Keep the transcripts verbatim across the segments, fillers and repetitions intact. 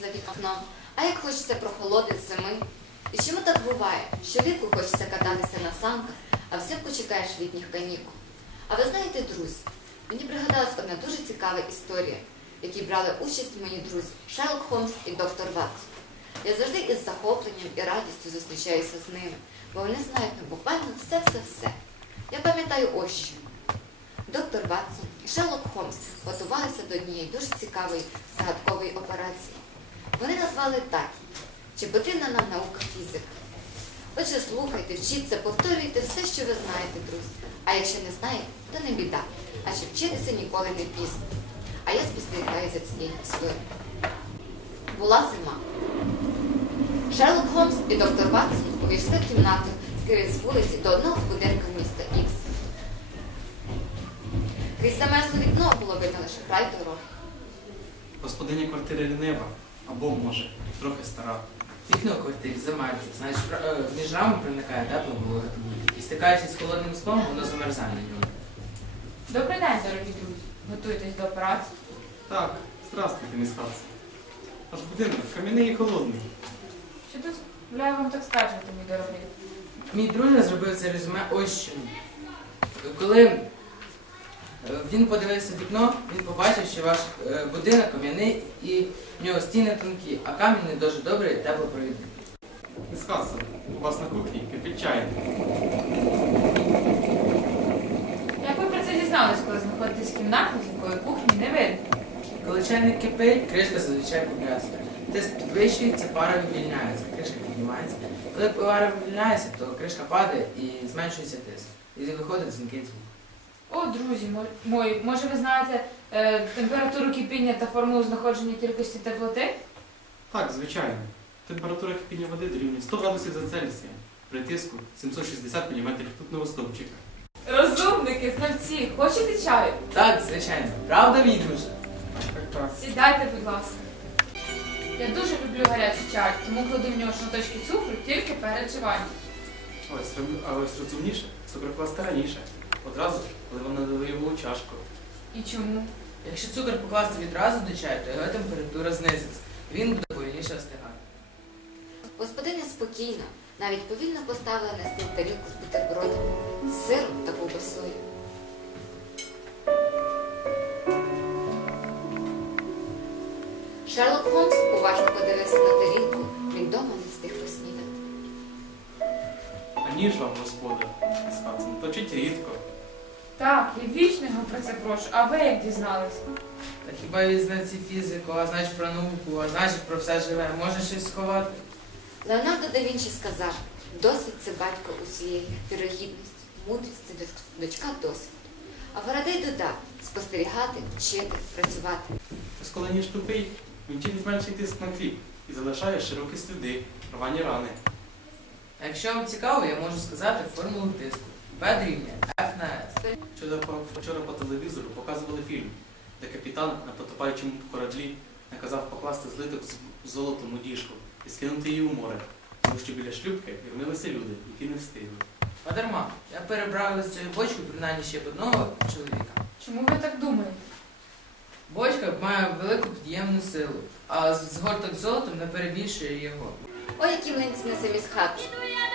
за вікном, а як хочеться прохолоди зими. І чому так буває, що влітку хочеться кататися на санках, а взимку чекаєш літніх канікул? А ви знаєте, друзі, мені пригадалась одна дуже цікава історія, в якій брали участь мої друзі Шерлок Холмс і доктор Ватсон. Я завжди із захопленням і радістю зустрічаюся з ними, бо вони знають ну, буквально все-все-все. Я пам'ятаю ось що. Доктор Ватсон і Шерлок Холмс готувалися до однієї дуже цікавої загадкової операції. Вони назвали так: чи потрібна нам наука фізика? Отже, слухайте, вчіться, повторюйте все, що ви знаєте, друзі. А якщо не знаєте, то не біда, адже вчитися ніколи не пізно. А я спостерігаю за цією історією. Була зима. Шерлок Холмс і доктор Ватсон увійшли в кімнату з вулиці до одного з будинків міста Ікс. Крізь замерзле вікно було видно лише край дороги. Господиня квартири лінива, або, може, трохи стара. Вікно в квартирі замерзло, значить, між рами проникає тепло вологе повітря. І стикаючись з холодним склом, воно замерзає на ньому. Добрий день, дорогі друзі. Готуєтесь до операції? Так, здравствуйте, міс Хадсон. Аж будинок кам'яний і холодний. Що дозволяє вам так скаржити, мій дорогий? Мій друже зробив це резюме ось що. Коли він подивився в вікно, він побачив, що ваш будинок кам'яний і в нього стіни тонкі, а камінь не дуже добрий і теплопровідний. Міс Хадсон, у вас на кухні кипить чай. Як ви про це дізнались, коли знаходитесь в кімнаті, з якої кухні не видно? Коли чайник кипить, кришка зазвичай погаснує. Тиск підвищується, пара вивільняється, кришка піднімається. Коли пара вивільняється, то кришка падає і зменшується тиск. І виходить дзвінкий звук. О, друзі мої, може ви знаєте е, температуру кипіння та формулу знаходження кількості теплоти? Так, звичайно. Температура кипіння води дорівнює сто градусів за Цельсієм при тиску сімсот шістдесят міліметрів ртутного стовпчика. Розумники, знавці, хочете чаю? Так, звичайно. Правда, мій друже? Так, так. Сідайте, будь ласка. Я дуже люблю гарячий чай, тому кладу в нього шматочки цукру тільки перед вживанням. Ось, а ось розумніше, цукор класти раніше. Одразу, коли вам надали його у чашку. І чому? Якщо цукор покласти відразу до чаю, то його температура знизиться. Він буде повільніше остигати. Господиня спокійно, навіть повільно поставила на стіл тарілку з бутербродами, з сиром та ковбасою. Шерлок Холмс уважно подивився на тарілку, він дома не встиг поснідати. А ніж вам, господар, міс Хадсон, точить рідко. Так, я вічно його про це прошу, а ви як дізналися? Та хіба він знає фізику, а значить про науку, а значить про все живе, може щось сховати? Леонардо да Вінчі сказав: досвід – це батько усієї вірогідності, мудрість – це дочка досвіду. А Фарадей додав: спостерігати, вчити, працювати. Ось коли ніж тупий, він чинить зменшує тиск на хліб і залишає широкі сліди, рвані рани. А якщо вам цікаво, я можу сказати формулу тиску. В дорівнює F на S. Вчора по телевізору показували фільм, де капітан на потопаючому кораблі наказав покласти злиток з золотом у діжку і скинути її у море, тому що біля шлюпки вірмилися люди, які не встигли. А дарма, я перебрав з цією бочкою принаймні ще б одного чоловіка. Чому ви так думаєте? Бочка має велику під'ємну силу, а згорток з золотом не перебільшує його. Ой, які млинці несе міс Хадсон.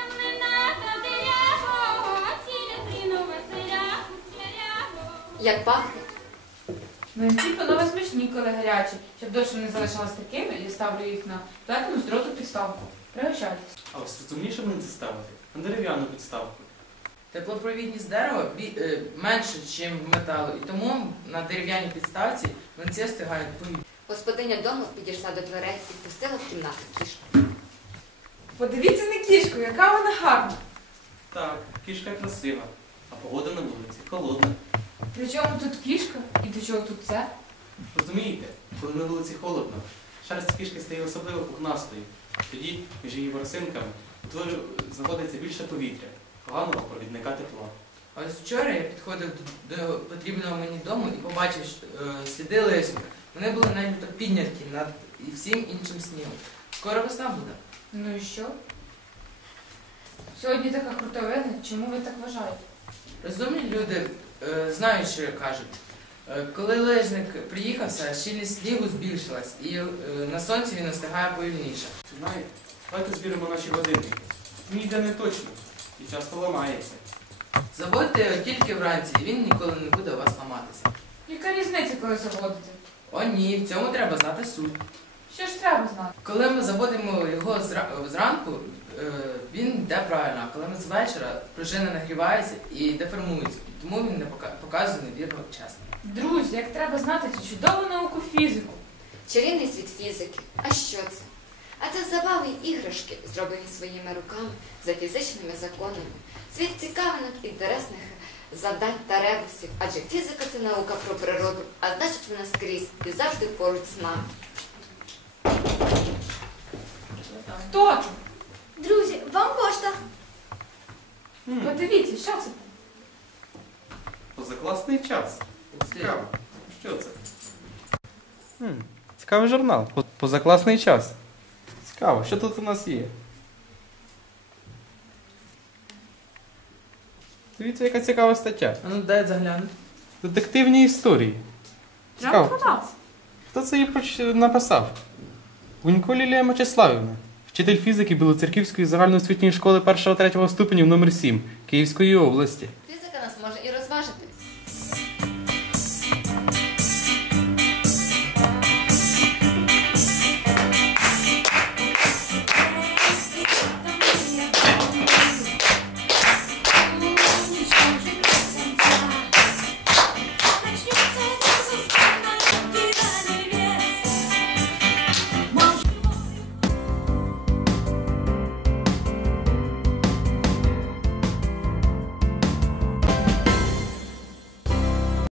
Як пахне? Млинці панове смачні, коли гарячі. Щоб довше не залишалось такими, я ставлю їх на плетену з дроту підставку. Пригощайтесь. А ось розумніше млинці ставити на дерев'яну підставку. Теплопровідність дерева бі, е, менше, ніж металу, і тому на дерев'яній підставці млинці остигають повітря. Господиня дому підійшла до дверей і впустила в кімнату кішку. Подивіться на кішку, яка вона гарна. Так, кішка красива, а погода на вулиці холодна. При чому тут кішка і до чого тут це? Розумієте, коли на вулиці холодно, шерсть кішки стає особливо пухнастою. Тоді між її ворсинками знаходиться більше повітря, поганого провідника тепла. А ось вчора я підходив до, до потрібного мені дому і побачив е, сліди листя. Вони були навіть підняті над всім іншим снігом. Скоро весна буде. Ну і що? Сьогодні така крутовина, чому ви так вважаєте? Розумні люди е, знають, що кажуть. Е, Коли лижник приїхався, щільність снігу збільшилась, і е, на сонці він остигає повільніше. Знаєте, давайте звіримо наші годинники. Він йде не точно і часто ламається. Заводьте його тільки вранці, і він ніколи не буде у вас ламатися. Яка різниця, коли заводити? О ні, в цьому треба знати суть. Що ж треба знати? Коли ми заводимо його зра- зранку, е, він йде правильно, а коли ми з вечора, пружина нагрівається і деформується, тому він не пока- показує невірно час. Друзі, як треба знати цю чудову науку фізику. Чарівний світ фізики. А що це? А це забави й іграшки, зроблені своїми руками за фізичними законами. Світ цікавинок, інтересних завдань та ребусів, адже фізика – це наука про природу, а значить вона скрізь і завжди поруч з нами. Хто там? Друзі, вам пошта. Хм, Подивіться, що це? позакласний час. Цікаво. Що це? Хм, цікавий журнал. По- Позакласний час. Цікаво, що тут у нас є? Дивіться, яка цікава стаття. А ну дай заглянути. Детективні історії. Треба Цікаво. подати. Хто це її проч- написав? Гунько Лілія Мечиславівна, вчитель фізики Білоцерківської загальноосвітньої школи першого-третього ступенів номер сім Київської області. Фізика нас може і